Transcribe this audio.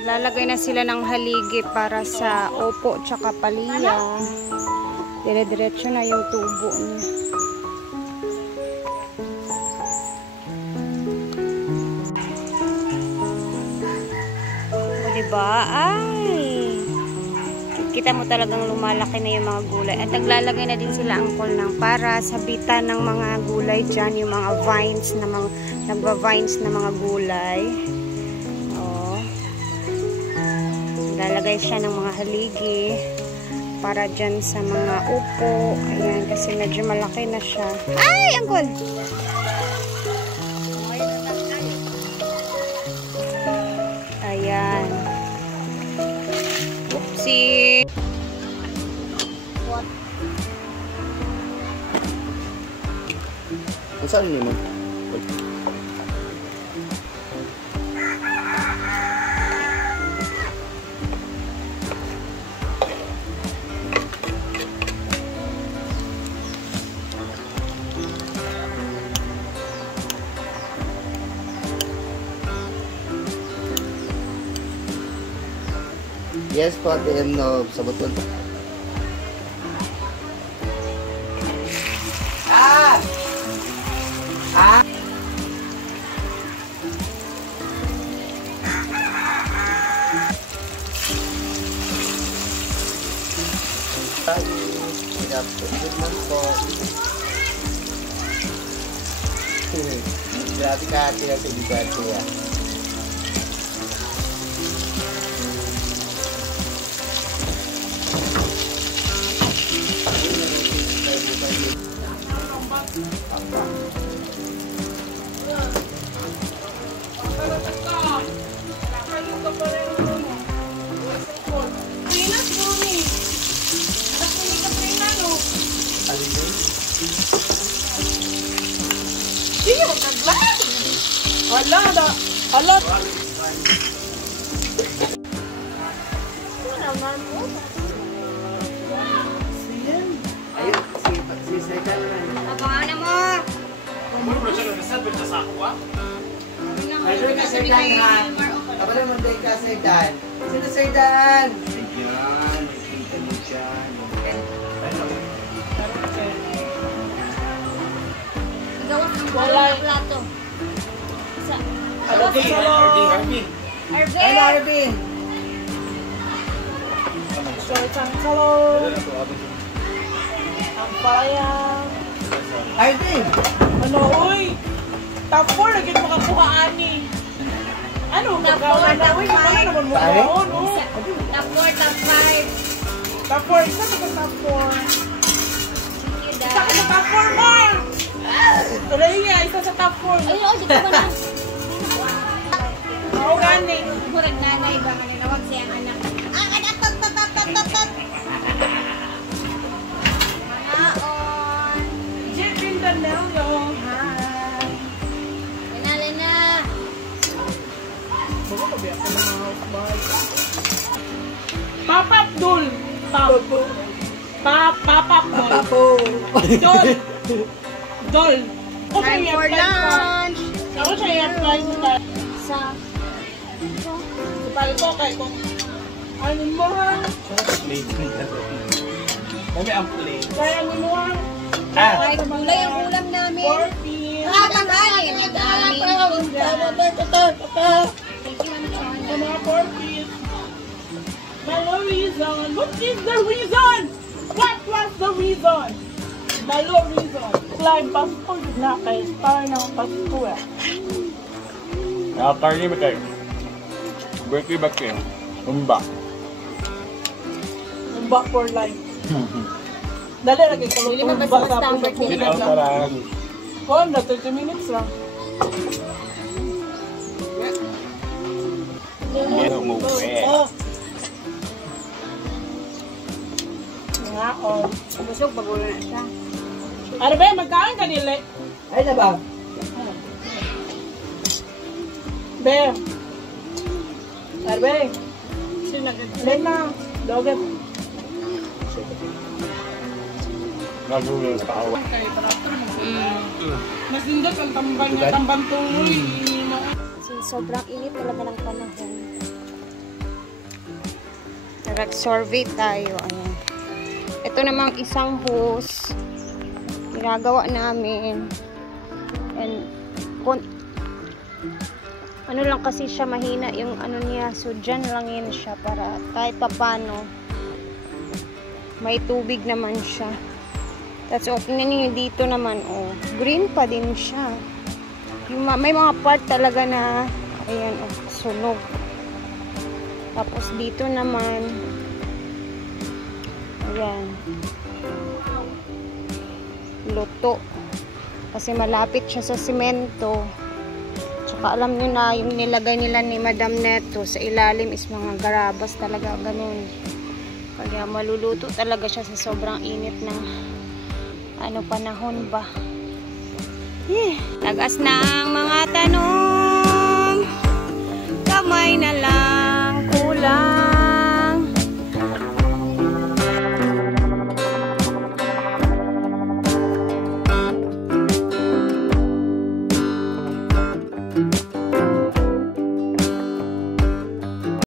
Lalagay na sila ng haligi para sa opo tsaka palya. Dire-diretso na yung tubo niya. O diba? Ay! Kita mo talagang lumalaki na yung mga gulay. At naglalagay na din sila angkol ng para sabitan ng mga gulay dyan. Yung mga vines na mga nagva-vines na mga gulay. Lalagay siya ng mga haligi para dyan sa mga upo. Ayan, kasi medyo malaki na siya. Ay, angkol! Ayan. Oopsie! What? Saan niyo mo? Yes po, TM no, sabot po. Ah! Ah! Grabe ka ate na sa ya. Hala na! Hala! Ayun, si Saitan na. Abangan na mo! Ayun ka Saitan ha! Kapala mo day ka Saitan. Sino Saitan? Ayan, nakikita mo dyan. Gawa ng mga plato. Arvin! Hello, Arvin! Short ang salon! Ang payang! Arvin! Ano, uy! Top 4 lagi makakuha ani! Ano, magawa na? Uy, wala naman mo gaon, oh! Top 4, top 5. Top 4, isa ka sa top 4! Isa ka sa top 4 more! Rhea, isa sa top 4! Ayun, oh, di ko ba na? Oo, gani! Murag nanay ba? Nanawag siyang anak. Anak, tot! Manaon! Jet Vindanello! Hi! Nanala na! Bago pa biyak ka ng mga houseboy. Papa Abdul! Papa Abdul! Dol! Dol! Time for lunch! Ako siya i-apply sa Sa... Ipal ko kay kung ano mo ha? Kami ang plate. Kaya ano mo ha? Kahit gulay ang ulam namin. 40! Nakakakain! Ang dami. Sa mga 40s. Malo reason! What is the reason? What was the reason? Malo reason. Climb Pasko na kay star ng Pasko eh. Nakakar niyo ba kayo? Birthday ba kayo? Umba. Umba for life. Dali lagi ka Hindi mo umba basta-basta sa ang birthday Get out tarang. Oh, na 30 minutes lang. Hindi umuwi. Oh. Nga, oh. Busog, bagulo na siya. Ano ba, magkain ka nila? Ay na ba? Be. Arbe. Alin na. Dogat. Nagulo sa awa. Nasindot ang tambang tuloy. Kasi sobrang init talaga ng panahon. Nag-survey tayo. Ayan. Ito namang isang hose. Ginagawa namin. And, ano lang kasi siya, mahina yung ano niya. So, dyan lang yun siya para kahit papano may tubig naman siya. Tapos, tingnan niyo dito naman, oh. Green pa din siya. Yung, may mga part talaga na, ayan, oh, sunog. Tapos, dito naman, ayan, luto. Kasi malapit siya sa simento. Tsaka alam nyo na, yung nilagay nila ni Madam Neto sa ilalim is mga garabas talaga, ganun. Kaya maluluto talaga siya sa sobrang init ng panahon ba. Tagas na ang mga tanong.